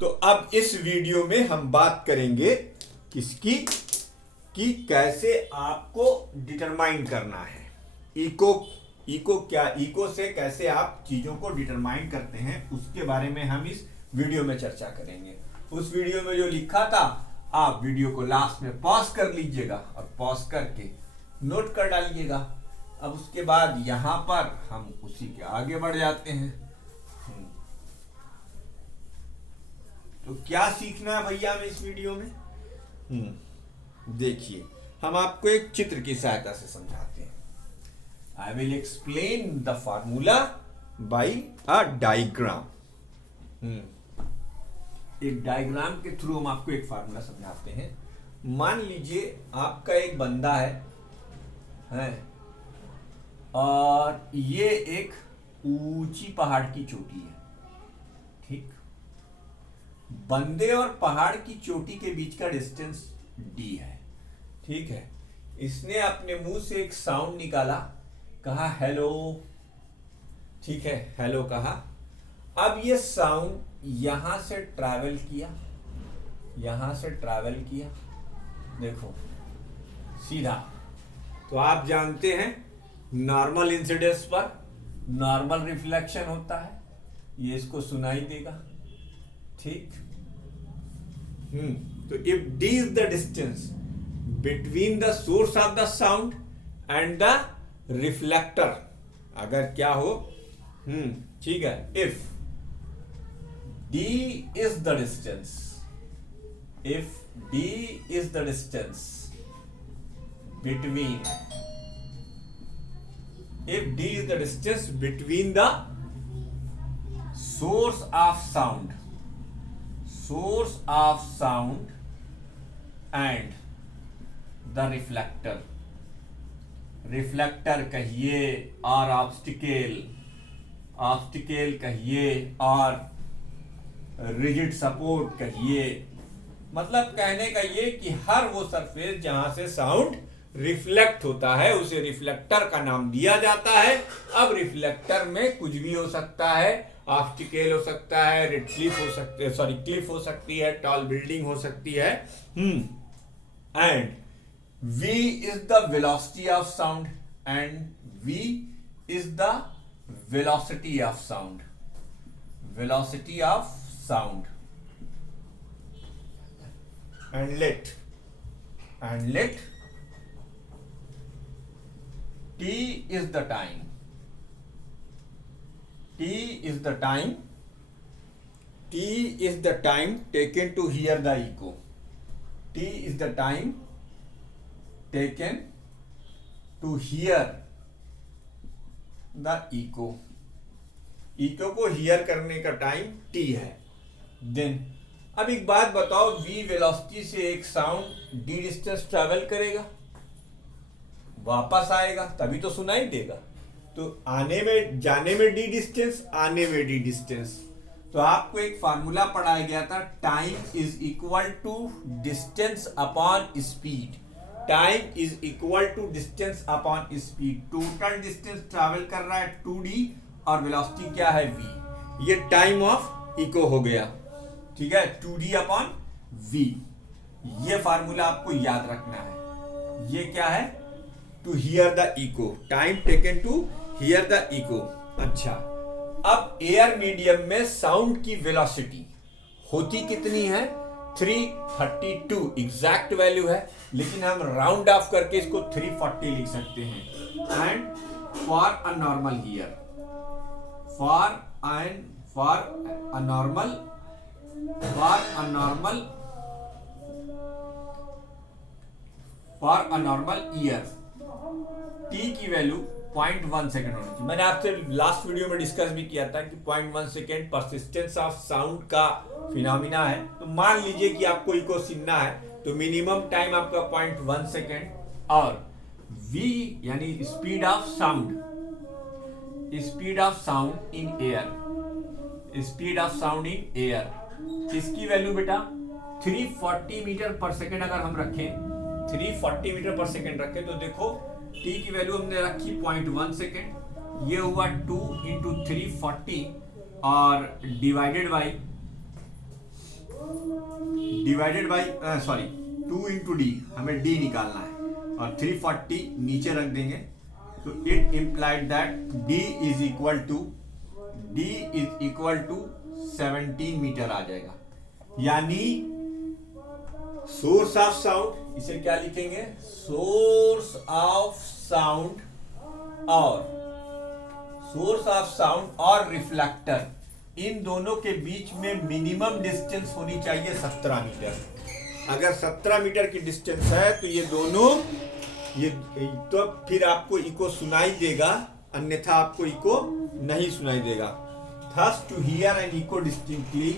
तो अब इस वीडियो में हम बात करेंगे किसकी, कि कैसे आपको डिटरमाइन करना है इको से कैसे आप चीजों को डिटरमाइन करते हैं, उसके बारे में हम इस वीडियो में चर्चा करेंगे। उस वीडियो में जो लिखा था आप वीडियो को लास्ट में पॉज कर लीजिएगा और पॉज करके नोट कर डालिएगा। अब उसके बाद यहां पर हम उसी के आगे बढ़ जाते हैं। तो क्या सीखना है भैया हमें इस वीडियो में? देखिए, हम आपको एक चित्र की सहायता से समझाते हैं। I will explain the formula by a diagram. एक डायग्राम के थ्रू हम आपको एक फार्मूला समझाते हैं। मान लीजिए आपका एक बंदा है और ये एक ऊंची पहाड़ की चोटी है, ठीक। बंदे और पहाड़ की चोटी के बीच का डिस्टेंस d है, ठीक है। इसने अपने मुंह से एक साउंड निकाला, कहा हेलो, ठीक है, हेलो कहा। अब ये साउंड यहां से ट्रैवल किया, देखो सीधा। तो आप जानते हैं नॉर्मल इंसिडेंस पर नॉर्मल रिफ्लेक्शन होता है, ये इसको सुनाई देगा, ठीक। तो if d is the distance between the source of the sound and the reflector, अगर क्या हो, ठीक है, if d is the distance, if d is the distance between, if d is the distance between the source of sound and the reflector कहिए और obstacle कहिए और rigid support कहिए, मतलब कहने का ये कि हर वो सरफेस जहां से साउंड रिफ्लेक्ट होता है उसे रिफ्लेक्टर का नाम दिया जाता है। अब रिफ्लेक्टर में कुछ भी हो सकता है, ऑब्स्टिकल हो सकता है, रेड क्लिफ हो सकती है, क्लिफ हो सकती है, टॉल बिल्डिंग हो सकती है। And v is the velocity of sound and v is the velocity of sound, and let t is the time taken to hear the echo, t is the time taken to hear the echo को here करने का time t है। Then अब एक बात बताओ, v velocity से एक साउंड d डिस्टेंस ट्रैवल करेगा, वापस आएगा तभी तो सुनाई देगा। तो जाने में d डिस्टेंस, आने में d डिस्टेंस। तो आपको एक फार्मूला पढ़ाया गया था, time is equal to distance upon speed. Total distance travel कर रहा है 2d और वेलोसिटी क्या है v, ये टाइम ऑफ इको हो गया, ठीक है, 2d अपॉन v। ये फार्मूला आपको याद रखना है। ये क्या है? To hear the echo, time taken to hear the echo. अच्छा, अब एयर मीडियम में साउंड की वेलोसिटी होती कितनी है? 332 एग्जैक्ट वैल्यू है, लेकिन हम राउंड ऑफ करके इसको 340 लिख सकते हैं। And for a normal year, for a normal year t की वैल्यू 0.1 सेकेंड होनी चाहिए। मैंने आपसे लास्ट वीडियो में डिस्कस भी किया था कि 0.1 सेकेंड परसिस्टेंस ऑफ साउंड का फिनोमिना है। तो मान लीजिए कि आपको इको सुनना है तो मिनिमम टाइम आपका 0.1 सेकेंड, और v यानी speed of sound in air, इसकी वैल्यू बेटा 340 मीटर पर सेकेंड अगर हम रखें, 340 मीटर पर सेकेंड रखें, तो देखो t की वैल्यू हमने रखी 0.1 सेकेंड, ये हुआ 2 × 340 और divided by divided by 2 into D, हमें डी निकालना है और 340 नीचे रख देंगे। तो it implied that D is equal to 17 metre आ जाएगा। यानी सोर्स ऑफ साउंड, इसे क्या लिखेंगे, सोर्स ऑफ साउंड और रिफ्लेक्टर, इन दोनों के बीच में मिनिमम डिस्टेंस होनी चाहिए 17 मीटर। अगर 17 मीटर की डिस्टेंस है तो ये दोनों तो फिर आपको इको सुनाई देगा, अन्यथा आपको इको नहीं सुनाई देगा। Thus to hear an echo distinctly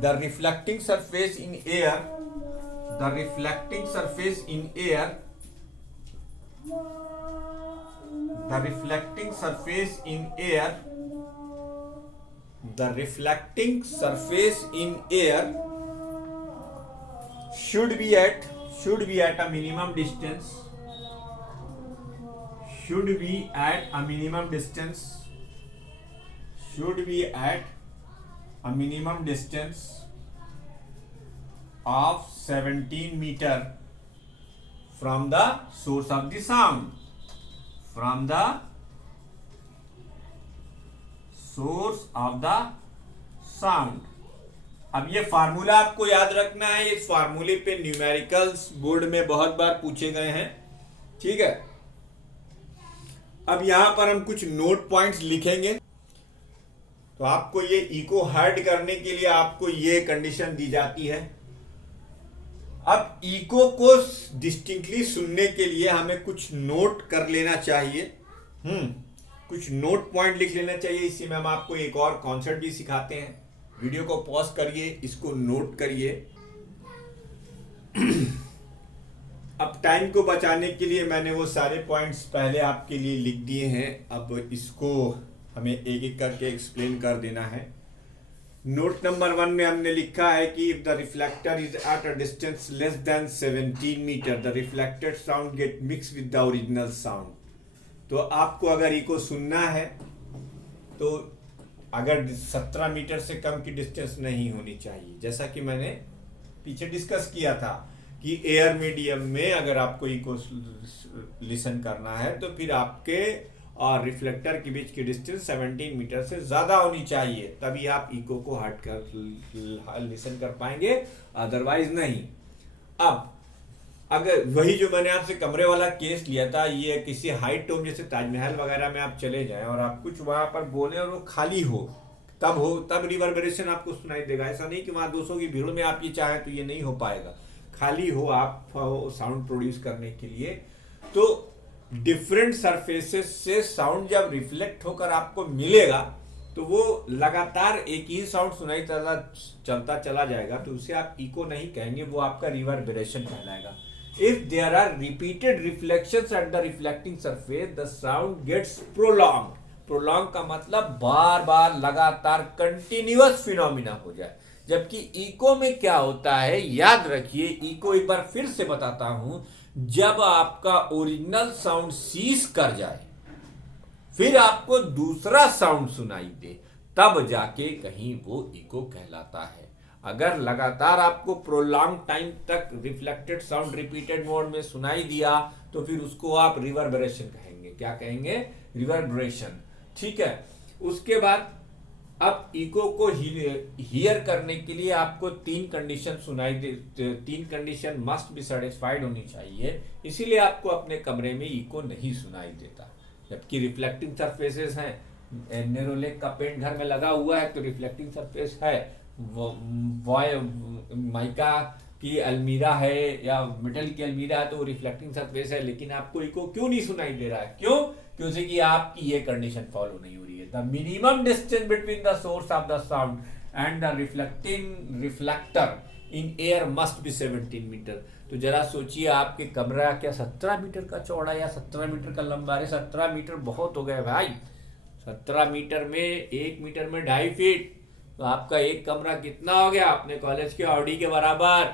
the reflecting surface in air should be at a minimum distance of 17 meter from the source of the sound. अब ये फार्मूला आपको याद रखना है। इस फार्मूले पे न्यूमेरिकल्स बोर्ड में बहुत बार पूछे गए हैं, ठीक है। अब यहां पर हम कुछ नोट पॉइंट्स लिखेंगे। तो आपको ये इको हर्ड करने के लिए आपको ये कंडीशन दी जाती है। अब इको को डिस्टिंक्टली सुनने के लिए हमें कुछ नोट कर लेना चाहिए, कुछ नोट पॉइंट लिख लेना चाहिए। इसी में हम आपको एक और कॉन्सेप्ट भी सिखाते हैं। वीडियो को पॉज करिए, इसको नोट करिए। अब टाइम को बचाने के लिए मैंने वो सारे पॉइंट्स पहले आपके लिए लिख दिए हैं। अब इसको हमें एक एक करके एक्सप्लेन कर देना है। नोट नंबर 1 में हमने लिखा है कि if the reflector is at a distance less than 17 metre the reflected sound get mix with the original sound. तो आपको अगर इको सुनना है तो अगर 17 मीटर से कम की डिस्टेंस नहीं होनी चाहिए। जैसा कि मैंने पीछे डिस्कस किया था कि एयर मीडियम में अगर आपको इको लिसन करना है तो फिर आपके और रिफ्लेक्टर के बीच की डिस्टेंस 17 मीटर से ज्यादा होनी चाहिए, तभी आप इको को हट कर लिसन कर पाएंगे, अदरवाइज नहीं। अब अगर वही जो मैंने आपसे कमरे वाला केस लिया था, ये किसी हाइट टोम जैसे ताजमहल वगैरह में आप चले जाएं और आप कुछ वहां पर बोले और वो खाली हो, तब रिवर्बरेशन आपको सुनाई देगा। ऐसा नहीं कि वहां 200 की भीड़ में आप ये चाहें तो ये नहीं हो पाएगा। खाली हो आप साउंड प्रोड्यूस करने के लिए, तो डिफरेंट सरफेसेस से साउंड जब रिफ्लेक्ट होकर आपको मिलेगा तो वो लगातार एक ही साउंड सुनाई चलता चला जाएगा, तो उसे आप इको नहीं कहेंगे, वो आपका रिवर्बरेशन कहलाएगा। If there are repeated reflections at the reflecting surface, the sound gets prolonged. Prolonged का मतलब बार बार लगातार कंटिन्यूअस फिनोमिना हो जाए। जबकि इको में क्या होता है, याद रखिए, इको एक बार फिर से बताता हूं, जब आपका ओरिजिनल साउंड सीज कर जाए फिर आपको दूसरा साउंड सुनाई दे, तब जाके कहीं वो इको कहलाता है। अगर लगातार आपको प्रोलॉन्ग टाइम तक रिफ्लेक्टेड साउंड रिपीटेड मोड में सुनाई दिया तो फिर उसको आप रिवर्बरेशन कहेंगे। क्या कहेंगे? रिवर्बरेशन, ठीक है। उसके बाद अब इको को हियर करने के लिए आपको 3 कंडीशन सुनाई दे, 3 कंडीशन मस्ट बी सेटिस्फाइड होनी चाहिए, इसीलिए आपको अपने कमरे में इको नहीं सुनाई देता। जबकि रिफ्लेक्टिंग सरफेसेस हैं, नेरोलेक का पेंट घर में लगा हुआ है तो रिफ्लेक्टिंग सरफेस है, माइका की अलमीरा है या मेटल की अलमीरा है तो वो रिफ्लेक्टिंग सरफेस है, लेकिन आपको इको क्यों नहीं सुनाई दे रहा है? क्यों? क्योंकि आपकी ये कंडीशन फॉलो नहीं हो रही है। The minimum distance between the source of the sound and the reflecting reflector in air must be 17 metre. तो जरा सोचिए, आपके कमरा क्या 17 मीटर का चौड़ा या 17 मीटर का लंबा? अरे 17 मीटर बहुत हो गए भाई। 17 मीटर में 1 मीटर में 2.5 फीट, तो आपका एक कमरा कितना हो गया? अपने कॉलेज के ऑडी के बराबर।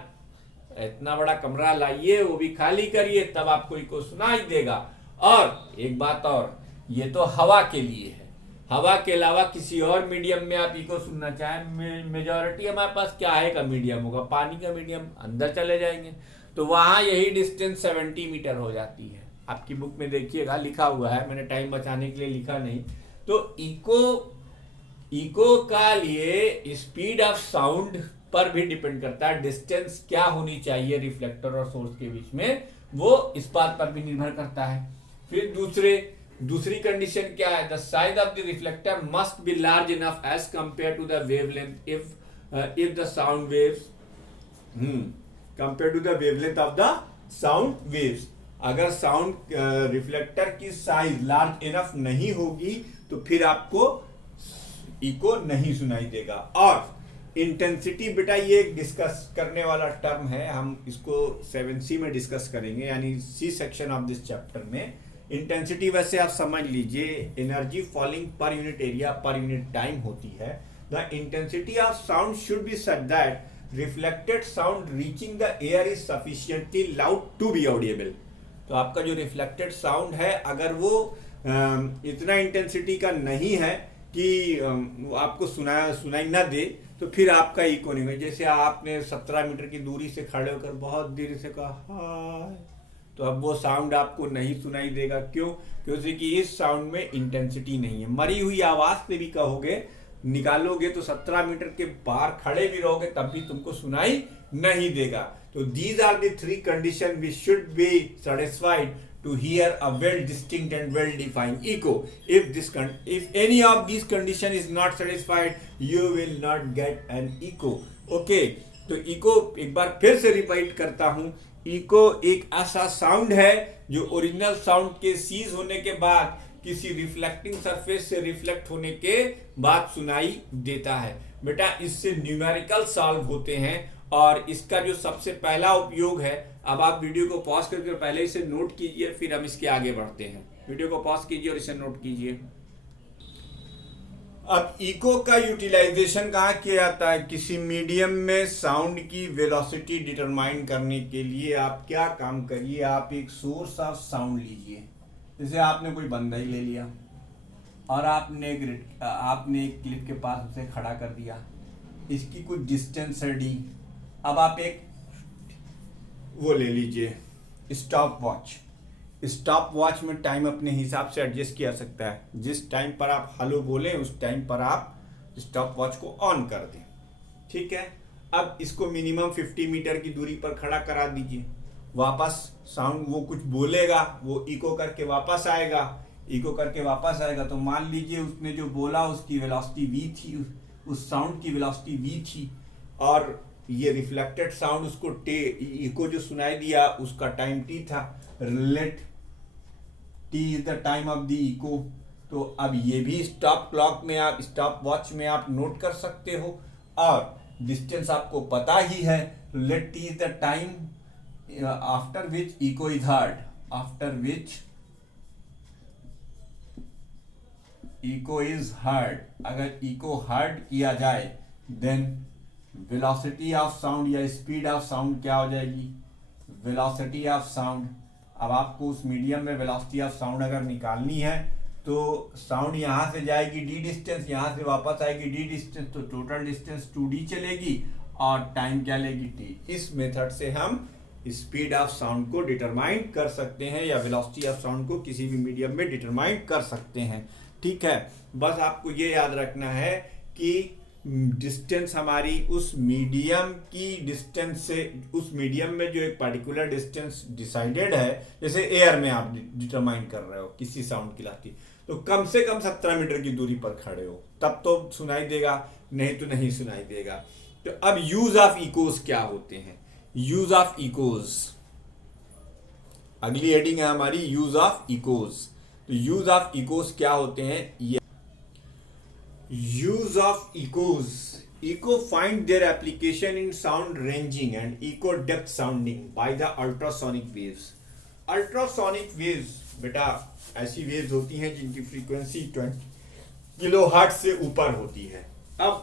इतना बड़ा कमरा लाइए, वो भी खाली करिए, तब आपको इको सुनाई देगा। और एक बात और, ये तो हवा के लिए है, हवा के अलावा किसी और मीडियम में आप इको सुनना चाहें, मेजॉरिटी हमारे पास क्या है का मीडियम होगा, पानी का मीडियम, अंदर चले जाएंगे तो वहां यही डिस्टेंस 70 मीटर हो जाती है। आपकी बुक में देखिएगा लिखा हुआ है, मैंने टाइम बचाने के लिए लिखा नहीं। तो इको का लिए स्पीड ऑफ साउंड पर भी डिपेंड करता है, डिस्टेंस क्या होनी चाहिए रिफ्लेक्टर और सोर्स के बीच में, वो इस बात पर भी निर्भर करता है। फिर दूसरी कंडीशन क्या है, the size of the reflector must be large enough as compare to the wavelength if the sound waves compare to the wavelength of the sound waves. अगर साउंड रिफ्लेक्टर की साइज लार्ज इनफ नहीं होगी तो फिर आपको eco नहीं सुनाई देगा। और इंटेंसिटी बेटा ये डिस्कस करने वाला टर्म है, हम इसको 7C में डिस्कस करेंगे, यानी C section of this chapter में। इंटेंसिटी वैसे आप समझ लीजिए energy falling per unit area per unit time होती है। The intensity of sound should be such that reflected sound reaching the ear is sufficiently loud to be audible. तो आपका जो रिफ्लेक्टेड साउंड है अगर वो इतना इंटेंसिटी का नहीं है कि आपको सुनाई ना दे तो फिर आपका इको नहीं होगा। जैसे आपने 17 मीटर की दूरी से खड़े होकर बहुत देर से कहा हाय, तो अब वो साउंड आपको नहीं सुनाई देगा। क्यों? क्योंकि इस साउंड में इंटेंसिटी नहीं है। मरी हुई आवाज से भी कहोगे निकालोगे तो 17 मीटर के बाहर खड़े भी रहोगे तब भी तुमको सुनाई नहीं देगा। तो these are the three condition which should be satisfied to hear a well distinct and well defined echo. If any of these condition is not satisfied, you will not get an echo. Okay, तो echo एक बार फिर से repeat करता हूं, echo एक ऐसा sound है जो ओरिजिनल साउंड के सीज होने के बाद किसी रिफ्लेक्टिंग सरफेस से रिफ्लेक्ट होने के बाद सुनाई देता है। बेटा इससे न्यूमेरिकल सॉल्व होते हैं और इसका जो सबसे पहला उपयोग है, अब आप वीडियो को पॉज करके पहले इसे नोट कीजिए, फिर हम इसके आगे बढ़ते हैं। वीडियो को पॉज कीजिए और इसे नोट कीजिए। अब इको का यूटिलाइजेशन कहाँ किया जाता है? किसी मीडियम में साउंड की वेलोसिटी डिटरमाइन करने के लिए आप क्या काम करिए, आप एक सोर्स ऑफ साउंड लीजिए। जैसे आपने कोई बंदा ही ले लिया और आपने एक क्लिप के पास उसे खड़ा कर दिया, इसकी कुछ डिस्टेंस है डी। अब आप एक वो ले लीजिए स्टॉप वॉच। स्टॉप वॉच में टाइम अपने हिसाब से एडजस्ट किया सकता है। जिस टाइम पर आप हेलो बोले उस टाइम पर आप स्टॉप वॉच को ऑन कर दें, ठीक है। अब इसको मिनिमम 50 मीटर की दूरी पर खड़ा करा दीजिए। वापस साउंड वो कुछ बोलेगा, वो इको करके वापस आएगा। तो मान लीजिए उसने जो बोला उसकी वेलोसिटी v थी, उस साउंड की वेलोसिटी v थी और ये रिफ्लेक्टेड साउंड उसको इको जो सुनाई दिया उसका टाइम t था। Let t is the time of the echo. तो अब ये भी स्टॉप वॉच में आप नोट कर सकते हो और डिस्टेंस आपको पता ही है। Let t is the time after which echo is heard, echo is heard. अगर इको हर्ड किया जाए देन वेलोसिटी ऑफ साउंड या स्पीड ऑफ साउंड क्या हो जाएगी? Velocity of sound. अब आपको उस मीडियम में वेलोसिटी ऑफ साउंड अगर निकालनी है तो साउंड यहाँ से जाएगी d डिस्टेंस, यहाँ से वापस आएगी d डिस्टेंस, तो टोटल डिस्टेंस 2d चलेगी और टाइम क्या लेगी t। इस मेथड से हम स्पीड ऑफ साउंड को डिटरमाइन कर सकते हैं या वेलोसिटी ऑफ साउंड को किसी भी मीडियम में डिटरमाइन कर सकते हैं, ठीक है। बस आपको ये याद रखना है कि डिस्टेंस हमारी उस मीडियम की डिस्टेंस से, उस मीडियम में जो एक पर्टिकुलर डिस्टेंस डिसाइडेड है, जैसे एयर में आप डिटरमाइन कर रहे हो किसी साउंड की लाठी, तो कम से कम 17 मीटर की दूरी पर खड़े हो तब तो सुनाई देगा, नहीं तो नहीं सुनाई देगा। तो अब यूज ऑफ इकोज क्या होते हैं? यूज ऑफ इकोज, अगली हेडिंग है हमारी यूज ऑफ इकोज। तो यूज ऑफ इकोज क्या होते हैं? ये use of echoes. Echo find their application in sound ranging and echo depth sounding by the ultrasonic waves. Ultrasonic waves बेटा ऐसी waves होती हैं जिनकी frequency 20 किलोहर्ट्ज से ऊपर होती है। अब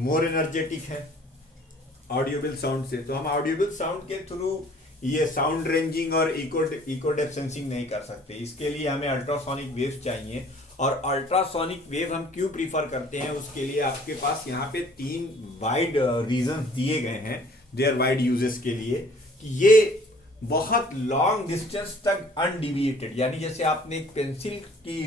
more energetic है, ऑडियोबल साउंड से, तो हम ऑडियोबल साउंड के थ्रू ये साउंड रेंजिंग और इको डेप्थ सेंसिंग नहीं कर सकते। इसके लिए हमें अल्ट्रासोनिक वेव्स चाहिए। और अल्ट्रासोनिक वेव हम क्यों प्रीफर करते हैं, उसके लिए आपके पास यहाँ पे 3 वाइड रीजन दिए गए हैं देयर वाइड यूजेस के लिए, कि ये बहुत लॉन्ग डिस्टेंस तक अनडिविएटेड, यानी जैसे आपने एक पेंसिल की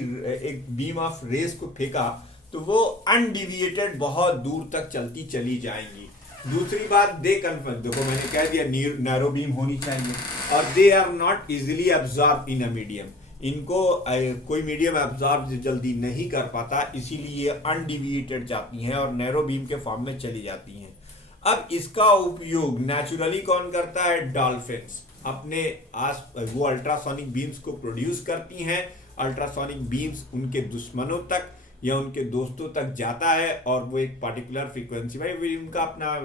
एक बीम ऑफ रेस को फेंका तो वो अनडिविएटेड बहुत दूर तक चलती चली जाएंगी। दूसरी बात, दे कन्फर्म, देखो मैंने कह दिया नैरो बीम होनी चाहिए, और they are not easily absorb in a medium, इनको कोई मीडियम एब्जॉर्ब जल्दी नहीं कर पाता, इसीलिए ये अनडिविएटेड जाती हैं और नैरो बीम के फॉर्म में चली जाती हैं। अब इसका उपयोग नेचुरली कौन करता है, डॉल्फिन्स अपने आस, वो अल्ट्रासोनिक बीम्स को प्रोड्यूस करती हैं। अल्ट्रासोनिक बीम्स उनके दुश्मनों तक या उनके दोस्तों तक जाता है और वो एक पर्टिकुलर फ्रीक्वेंसी, भाई उनका अपना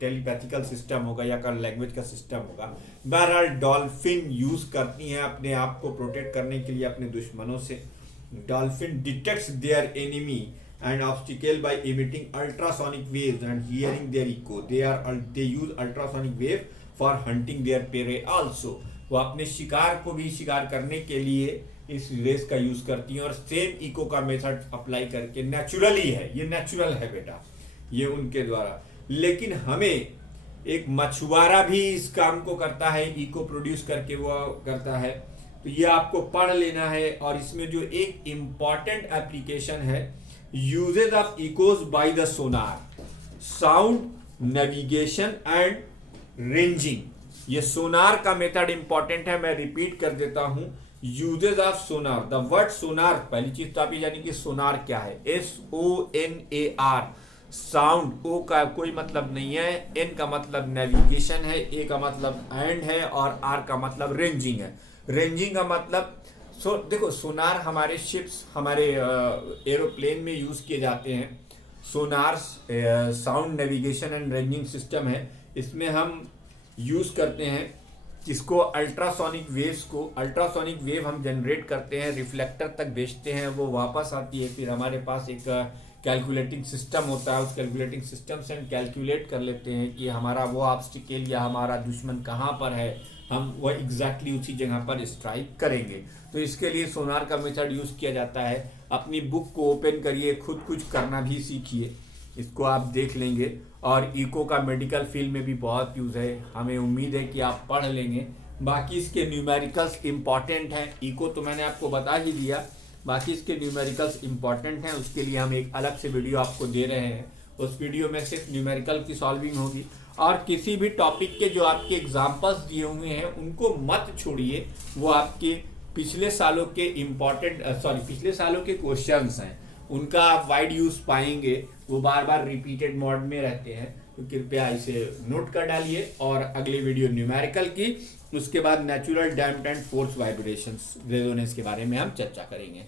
टेलीपैथिकल सिस्टम होगा या लैंग्वेज का सिस्टम होगा। बहरहाल डॉल्फिन यूज करती हैं अपने आप को प्रोटेक्ट करने के लिए अपने दुश्मनों से। Dolphin detects their enemy and obstacle by emitting ultrasonic waves and hearing their echo. They use ultrasonic wave for hunting their prey also. वो अपने शिकार को भी शिकार करने के लिए इस रेस का यूज करती हैं और सेम इको का मेथड अप्लाई करके, नेचुरली है, ये नेचुरल है बेटा, ये उनके द्वारा। लेकिन हमें एक मछुआरा भी इस काम को करता है, इको प्रोड्यूस करके वो करता है, तो ये आपको पढ़ लेना है। और इसमें जो एक इम्पॉर्टेंट एप्लीकेशन है, uses of echoes by the sonar, sound navigation and ranging, ये सोनार का मेथड इंपॉर्टेंट है, मैं रिपीट कर देता हूं। Uses of sonar, the word sonar, पहली चीज तो आप ये जानिए कि सोनार क्या है, SONAR, साउंड, ओ का कोई मतलब नहीं है, एन का मतलब नेविगेशन है, ए का मतलब एंड है और आर का मतलब रेंजिंग है। रेंजिंग का मतलब देखो सोनार हमारे शिप्स, हमारे एरोप्लेन में यूज किए जाते हैं। सोनार sound navigation and ranging system है, इसमें हम यूज करते हैं इसको अल्ट्रासोनिक वेव्स को। अल्ट्रासोनिक वेव हम जनरेट करते हैं, रिफ्लेक्टर तक भेजते हैं, वो वापस आती है, फिर हमारे पास एक कैलकुलेटिंग सिस्टम होता है, उस कैलकुलेटिंग सिस्टम से हम कैलकुलेट कर लेते हैं कि हमारा वो ऑब्स्टिकल या हमारा दुश्मन कहाँ पर है, हम वो एग्जैक्टली उसी जगह पर स्ट्राइक करेंगे। तो इसके लिए सोनार का मेथड यूज किया जाता है। अपनी बुक को ओपन करिए, खुद कुछ करना भी सीखिए, इसको आप देख लेंगे। और इको का मेडिकल फील्ड में भी बहुत यूज है, हमें उम्मीद है कि आप पढ़ लेंगे। बाकी इसके न्यूमेरिकल्स इंपॉर्टेंट हैं, इको तो मैंने आपको बता ही दिया, बाकी इसके न्यूमेरिकल्स इंपॉर्टेंट हैं, उसके लिए हम एक अलग से वीडियो आपको दे रहे हैं। उस वीडियो में सिर्फ न्यूमेरिकल की सॉल्विंग होगी, और किसी भी टॉपिक के जो आपके एग्जाम्पल्स दिए हुए हैं उनको मत छोड़िए, वो आपके पिछले सालों के पिछले सालों के क्वेश्चंस हैं, उनका आप वाइड यूज पाएंगे, वो बार बार रिपीटेड मोड में रहते हैं, तो कृपया इसे नोट कर डालिए। और अगली वीडियो न्यूमेरिकल की, उसके बाद natural damped and force vibrations resonance के बारे में हम चर्चा करेंगे।